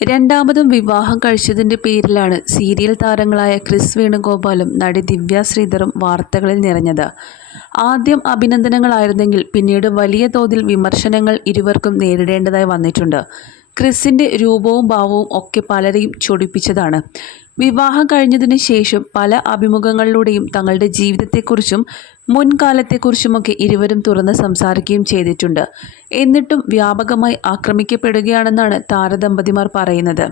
രണ്ടാമതും വിവാഹം കഴിച്ചതിന്റെ പേരിലാണ് സീരിയൽ താരങ്ങളായ ക്രിസ് വേണുഗോപാലും നടി ദിവ്യ ശ്രീധറും വാർത്തകളിൽ നിറഞ്ഞത്. ആദ്യം അഭിനന്ദനങ്ങളായിരുന്നെങ്കിൽ പിന്നീട് വലിയ തോതിൽ വിമർശനങ്ങൾ ഇരുവർക്കും നേരിടേണ്ടതായി വന്നിട്ടുണ്ട്. ക്രിസിന്റെ രൂപവും ഭാവവും ഒക്കെ പലരെയും ചൊടിപ്പിച്ചതാണ്. വിവാഹം കഴിഞ്ഞതിന് ശേഷം പല അഭിമുഖങ്ങളിലൂടെയും തങ്ങളുടെ ജീവിതത്തെക്കുറിച്ചും മുൻകാലത്തെക്കുറിച്ചുമൊക്കെ ഇരുവരും തുറന്ന് സംസാരിക്കുകയും ചെയ്തിട്ടുണ്ട്. എന്നിട്ടും വ്യാപകമായി ആക്രമിക്കപ്പെടുകയാണെന്നാണ് താരദമ്പതിമാർ പറയുന്നത്.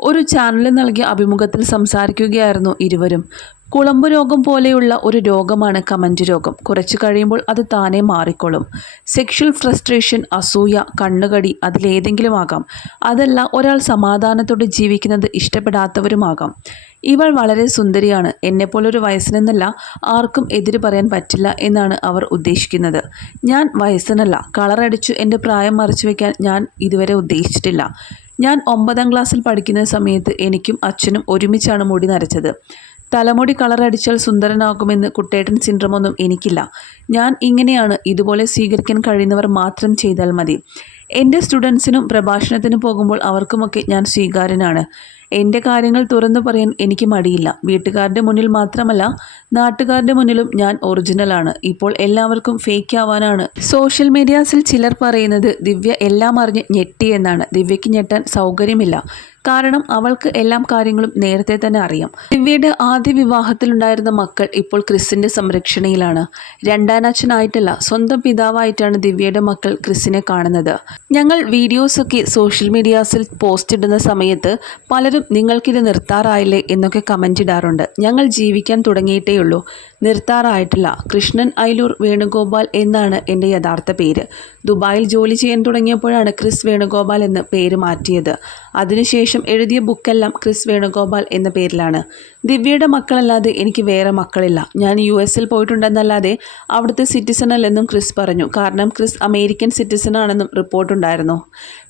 ഒരു ചാനലിൽ നൽകിയ അഭിമുഖത്തിൽ സംസാരിക്കുകയായിരുന്നു ഇരുവരും. കുളമ്പ് രോഗം പോലെയുള്ള ഒരു രോഗമാണ് കമന്റ് രോഗം. കുറച്ചു കഴിയുമ്പോൾ അത് താനെ മാറിക്കൊള്ളും. സെക്ഷൽ ഫ്രസ്ട്രേഷൻ അസൂയ കണ്ണുകടി അതിലേതെങ്കിലും ആകാം. അതല്ല ഒരാൾ സമാധാനത്തോടെ ജീവിക്കുന്നത് ഇഷ്ടപ്പെടാത്തവരുമാകാം. ഇവൾ വളരെ സുന്ദരിയാണ്. എന്നെപ്പോലൊരു വയസ്സിനെന്നല്ല ആർക്കും എതിര് പറയാൻ പറ്റില്ല എന്നാണ് അവർ ഉദ്ദേശിക്കുന്നത്. ഞാൻ വയസ്സിനല്ല. കളറടിച്ചു എന്റെ പ്രായം മറച്ചു വയ്ക്കാൻ ഞാൻ ഇതുവരെ ഉദ്ദേശിച്ചിട്ടില്ല. ഞാൻ ഒമ്പതാം ക്ലാസ്സിൽ പഠിക്കുന്ന സമയത്ത് എനിക്കും അച്ഛനും ഒരുമിച്ചാണ് മുടി നരച്ചത്. തലമുടി കളറടിച്ചാൽ സുന്ദരനാകുമെന്ന് കുട്ടേട്ടൻ സിൻഡ്രമൊന്നും എനിക്കില്ല. ഞാൻ ഇങ്ങനെയാണ് ഇതുപോലെ സ്വീകരിക്കാൻ കഴിയുന്നവർ മാത്രം ചെയ്താൽ മതി. എന്റെ സ്റ്റുഡൻസിനും പ്രഭാഷണത്തിനും പോകുമ്പോൾ അവർക്കുമൊക്കെ ഞാൻ സ്വീകാരനാണ് എന്റെ കാര്യങ്ങൾ തുറന്നു പറയാൻ എനിക്ക് മടിയില്ല. വീട്ടുകാരുടെ മുന്നിൽ മാത്രമല്ല നാട്ടുകാരുടെ മുന്നിലും ഞാൻ ഒറിജിനലാണ്. ഇപ്പോൾ എല്ലാവർക്കും ഫേക്ക് ആവാനാണ്. സോഷ്യൽ മീഡിയാസിൽ ചിലർ പറയുന്നത് ദിവ്യ എല്ലാം അറിഞ്ഞ് ഞെട്ടി എന്നാണ്. ദിവ്യയ്ക്ക് ഞെട്ടാൻ സൗകര്യമില്ല. കാരണം അവൾക്ക് എല്ലാം കാര്യങ്ങളും നേരത്തെ തന്നെ അറിയാം. ദിവ്യയുടെ ആദ്യ വിവാഹത്തിലുണ്ടായിരുന്ന മക്കൾ ഇപ്പോൾ ക്രിസിന്റെ സംരക്ഷണയിലാണ്. രണ്ടാനച്ഛനായിട്ടല്ല സ്വന്തം പിതാവായിട്ടാണ് ദിവ്യയുടെ മക്കൾ ക്രിസിനെ കാണുന്നത്. ഞങ്ങൾ വീഡിയോസൊക്കെ സോഷ്യൽ മീഡിയാസിൽ പോസ്റ്റ് ഇടുന്ന സമയത്ത് പലരും നിങ്ങൾക്കിത് നിർത്താറായില്ലേ എന്നൊക്കെ കമന്റ് ഇടാറുണ്ട്. ഞങ്ങൾ ജീവിക്കാൻ തുടങ്ങിയിട്ടേയുള്ളൂ. നിർത്താറായിട്ടില്ല. കൃഷ്ണൻ ഐലൂർ വേണുഗോപാൽ എന്നാണ് എന്റെ യഥാർത്ഥ പേര്. ദുബായിൽ ജോലി ചെയ്യാൻ തുടങ്ങിയപ്പോഴാണ് ക്രിസ് വേണുഗോപാൽ എന്ന് പേര് മാറ്റിയത്. അതിനുശേഷം എഴുതിയ ബുക്കെല്ലാം ക്രിസ് വേണുഗോപാൽ എന്ന പേരിലാണ്. ദിവ്യയുടെ മക്കളല്ലാതെ എനിക്ക് വേറെ മക്കളില്ല. ഞാൻ യു എസിൽ പോയിട്ടുണ്ടെന്നല്ലാതെ അവിടുത്തെ സിറ്റിസൺ അല്ലെന്നും ക്രിസ് പറഞ്ഞു. കാരണം ക്രിസ് അമേരിക്കൻ സിറ്റിസൺ ആണെന്നും റിപ്പോർട്ടുണ്ടായിരുന്നു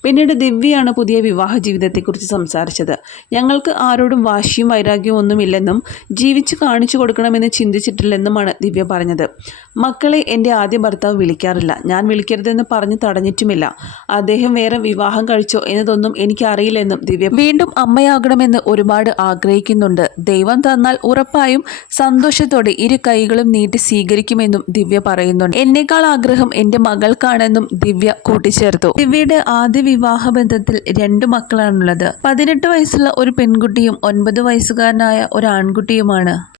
പിന്നീട് ദിവ്യയാണ് പുതിയ വിവാഹ ജീവിതത്തെക്കുറിച്ച് സംസാരിച്ചത്. ഞങ്ങൾക്ക് ആരോടും വാശിയും വൈരാഗ്യവും ഒന്നുമില്ലെന്നും ജീവിച്ച് കാണിച്ചു കൊടുക്കണമെന്ന് ചിന്തിച്ചിട്ടില്ലെന്നുമാണ് ദിവ്യ പറഞ്ഞത്. മക്കളെ എന്റെ ആദ്യ ഭർത്താവ് വിളിക്കാറില്ല. ഞാൻ വിളിക്കരുതെന്ന് പറഞ്ഞ് തടഞ്ഞിട്ടുമില്ല. അദ്ദേഹം വേറെ വിവാഹം കഴിച്ചോ എന്നതൊന്നും എനിക്കറിയില്ലെന്നും ദിവ്യ വീണ്ടും അമ്മയാകണമെന്ന് ഒരുപാട് ആഗ്രഹിക്കുന്നുണ്ട്. ദൈവം തന്നാൽ ഉറപ്പായും സന്തോഷത്തോടെ ഇരു കൈകളും നീട്ടി സ്വീകരിക്കുമെന്നും ദിവ്യ പറയുന്നുണ്ട്. എന്നേക്കാൾ ആഗ്രഹം എന്റെ മകൾക്കാണെന്നും ദിവ്യ കൂട്ടിച്ചേർത്തു. ദിവ്യയുടെ ആദ്യ വിവാഹ ബന്ധത്തിൽ രണ്ടു മക്കളാണുള്ളത്. പതിനെട്ട് വയസ്സുള്ള ഒരു പെൺകുട്ടിയും ഒൻപത് വയസ്സുകാരനായ ഒരു ആൺകുട്ടിയുമാണ്.